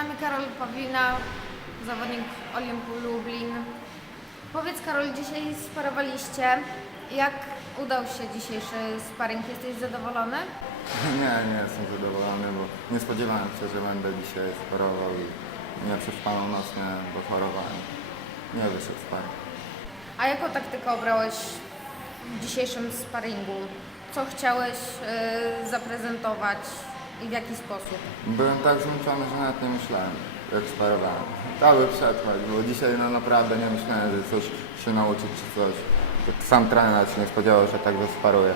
Karol Pawlina, zawodnik Olimpu Lublin. Powiedz Karol, dzisiaj sparowaliście. Jak udał się dzisiejszy sparring? Jesteś zadowolony? Nie, nie jestem zadowolony, bo nie spodziewałem się, że będę dzisiaj sparował i nie przespałem nocnie, bo chorowałem. Nie wyszedł spar. A jaką taktykę obrałeś w dzisiejszym sparingu? Co chciałeś y, zaprezentować i w jaki sposób? Byłem tak zmęczony, że nawet nie myślałem, jak sparowałem. Cały przetrwać, bo dzisiaj no, naprawdę nie myślałem, że coś się nauczyć czy coś. Tak Sam trener się nie spodziewał, że tak zasparuję.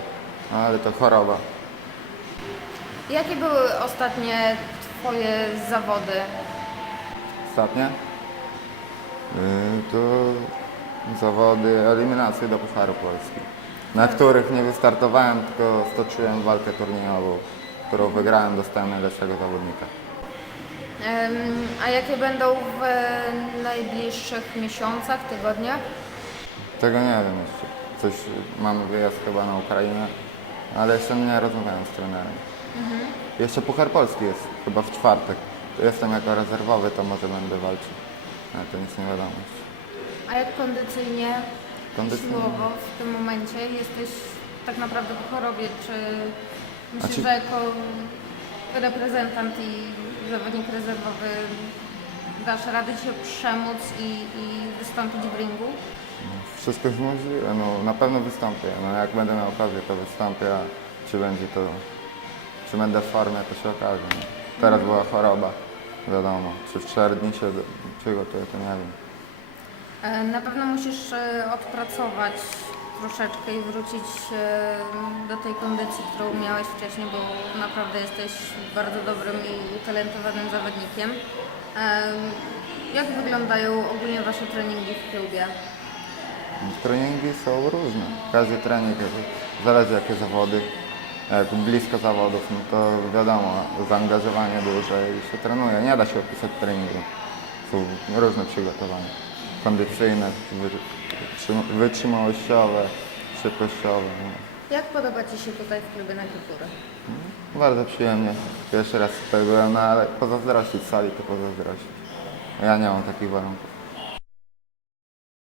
No, ale to choroba. Jakie były ostatnie Twoje zawody? Ostatnie? Yy, to zawody, eliminacje do Pucharu Polski, na których nie wystartowałem, tylko stoczyłem walkę turniejową, którą wygrałem, dostałem najlepszego zawodnika. A jakie będą w najbliższych miesiącach, tygodniach? Tego nie wiem jeszcze. Coś, mamy wyjazd chyba na Ukrainę, ale jeszcze nie rozmawiałem z trenerem. Jeszcze Puchar Polski jest chyba w czwartek. Jestem jako rezerwowy, to może będę walczył. Ale to nic nie wiadomo. A jak kondycyjnie, Kondycyjnie. siłowo w tym momencie jesteś tak naprawdę po chorobie? Czy myślisz, Znaczy- że jako reprezentant i zawodnik rezerwowy dasz radę się przemóc i, i wystąpić w ringu? Wszystko jest możliwe, no na pewno wystąpię. No jak będę miał okazję, to wystąpię, a czy będzie to, czy będę w formie, to się okaże. No. Teraz była choroba, wiadomo. Czy w 4 dni się do- przygotuję, to nie wiem. E, Na pewno musisz e, odpracować troszeczkę i wrócić e, do tej kondycji, którą miałeś wcześniej, bo naprawdę jesteś bardzo dobrym i utalentowanym zawodnikiem. E, Jak wyglądają ogólnie Wasze treningi w klubie? Treningi są różne. Każdy trening, zależy jakie zawody. Jak blisko zawodów, no to wiadomo, zaangażowanie duże i się trenuje. Nie da się opisać treningu. Są różne przygotowania. Kondycyjne, wytrzymałościowe, szybkościowe. Jak podoba Ci się tutaj w klubie na kulturę? Bardzo przyjemnie. Pierwszy raz tutaj byłem, no ale pozazdrościć sali to pozazdrościć. Ja nie mam takich warunków.